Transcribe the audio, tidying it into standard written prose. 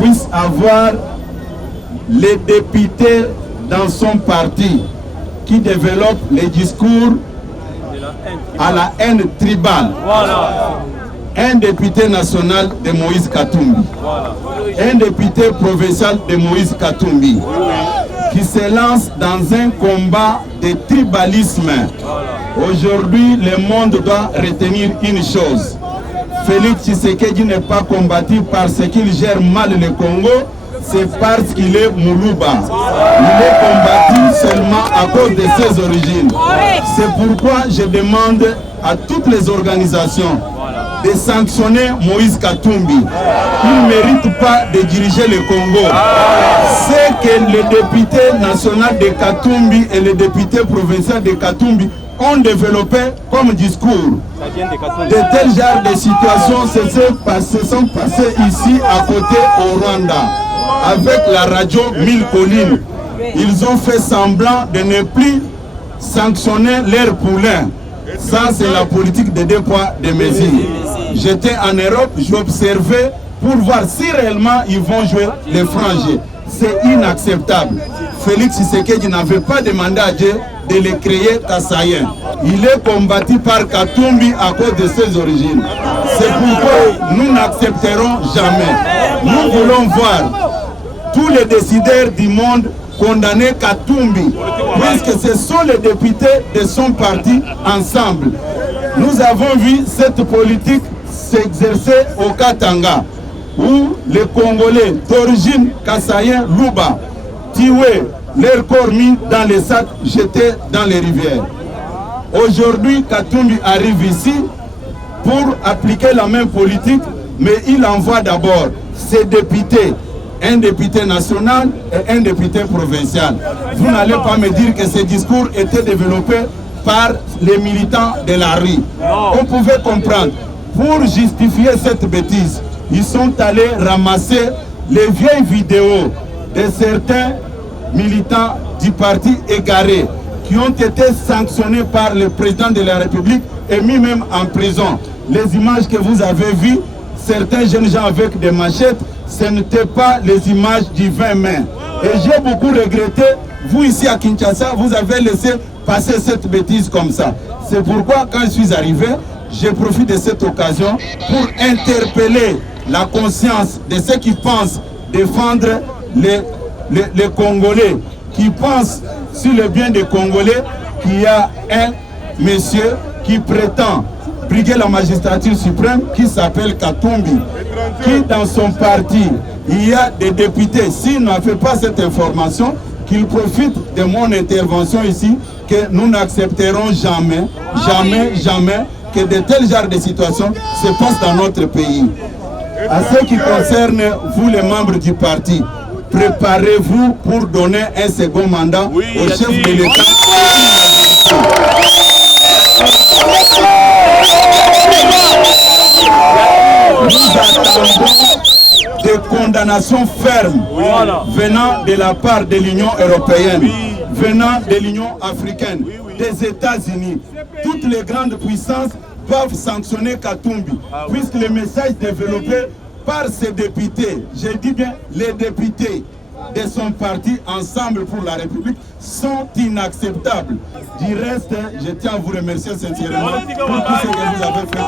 puisse avoir les députés dans son parti qui développent les discours à la haine tribale. Voilà. Un député national de Moïse Katumbi, voilà. Un député provincial de Moïse Katumbi, qui se lance dans un combat de tribalisme. Voilà. Aujourd'hui, le monde doit retenir une chose. Félix Tshisekedi n'est pas combattu parce qu'il gère mal le Congo, c'est parce qu'il est Moulouba. Il est combattu seulement à cause de ses origines. C'est pourquoi je demande à toutes les organisations de sanctionner Moïse Katumbi. Il ne mérite pas de diriger le Congo. C'est que le député national de Katumbi et le député provincial de Katumbi ont développé comme discours. De tels genres de situations se sont passées ici à côté au Rwanda. Avec la radio 1000 collines, ils ont fait semblant de ne plus sanctionner leurs poulains. Ça, c'est la politique des deux poids, deux mesures. J'étais en Europe, j'observais pour voir si réellement ils vont jouer les frangés. C'est inacceptable. Félix Tshisekedi n'avait pas demandé à Dieu de le créer Kassayen. Il est combattu par Katumbi à cause de ses origines. C'est pourquoi nous n'accepterons jamais. Nous voulons voir tous les décideurs du monde condamner Katumbi, puisque ce sont les députés de son parti ensemble. Nous avons vu cette politique s'exercer au Katanga, où les Congolais d'origine Kassayen Luba tuaient leurs corps mis dans les sacs, jetés dans les rivières. Aujourd'hui, Katumbi arrive ici pour appliquer la même politique, mais il envoie d'abord ses députés, un député national et un député provincial. Vous n'allez pas me dire que ces discours étaient développés par les militants de la rue. On pouvait comprendre. Pour justifier cette bêtise, ils sont allés ramasser les vieilles vidéos de certains militants du parti égaré qui ont été sanctionnés par le président de la République et mis même en prison. Les images que vous avez vues, certains jeunes gens avec des machettes, ce n'étaient pas les images du 20 mai. Et j'ai beaucoup regretté, vous ici à Kinshasa, vous avez laissé passer cette bêtise comme ça. C'est pourquoi quand je suis arrivé, je profite de cette occasion pour interpeller la conscience de ceux qui pensent défendre les Congolais, qui pensent sur le bien des Congolais, qu'il y a un monsieur qui prétend briguer la magistrature suprême qui s'appelle Katumbi, qui dans son parti, il y a des députés. S'il n'a fait pas cette information, qu'il profite de mon intervention ici, que nous n'accepterons jamais, jamais que de tels genres de situations se passent dans notre pays. À ce qui concerne vous les membres du parti, préparez-vous pour donner un second mandat au chef de l'État. Nous attendons des condamnations fermes venant de la part de l'Union européenne, venant de l'Union africaine, des États-Unis. Toutes les grandes puissances doivent sanctionner Katumbi, puisque le message développé par ces députés, je dis bien les députés de son parti Ensemble pour la République, sont inacceptables. Du reste, je tiens à vous remercier sincèrement pour tout ce que vous avez fait.